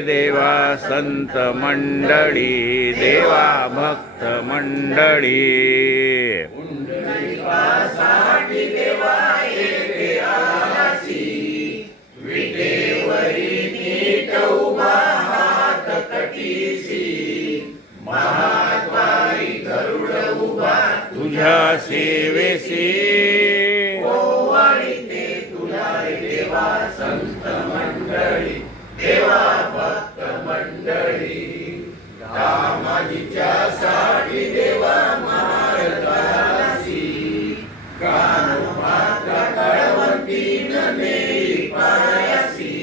देवा संत मंडळी देवा भक्त मंडळी पुंडलिकासाठी देवा येथे आलासी विटेवरी नीट उभा हात कटीसी महाद्वारी गरुड उभा तुझ्या सेवेसी ओवाळीते तुला रे देवा संत मंडळी देवा भक्त मंडळी दामाजीच्या साठी देवा महाराजासी कानोबाच्या कळवंतीन नेई पायासी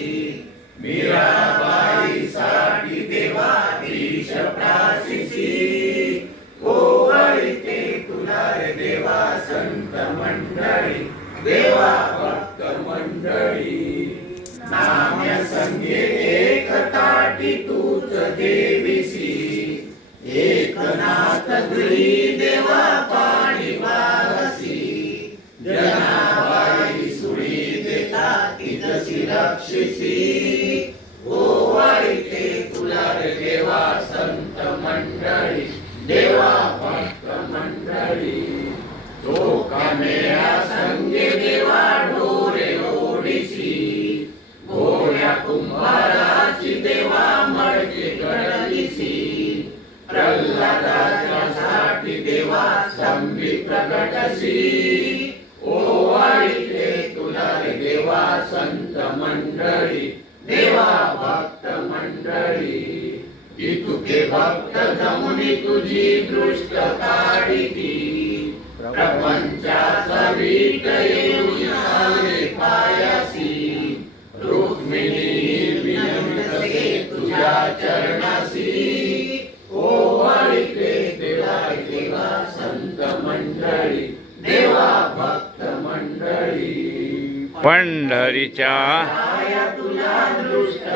मीराबाई साठी देवा ईश प्राशिसी ओवाळीते तुला रे देवा संत मंडळी देवा भक्त मंडळी नाम्य संगे एक ताटी तूच देवीसी एकनाथ गृही देवा पाणी वारसी जनाबाई सुळी देता तिजसी रक्षिसी ओवाळीते तुला रे देवा संत मंडळी देवा भक्त मंडळी चोका मेळा संगे देवा डोरे ओडिसी घोड्या कुंभाराची देवा मडके गडलिसी प्रल्हादाच्या साठी देवा स्तंभी प्रगटसी ओवाळीते तुला रे देवा संत मंडळी देवा भक्त मंडळी इतुके भक्त जमुनी तुझी दृष्ट काढिती प्रपंचाचा वीट येऊन आले पायासी रुक्मिणी विनम्रते तुझ्या चरणासी ओवाळीते देवा देवा संत मंडळी देवा भक्त मंडळी पंढरीच्या तुला दृष्ट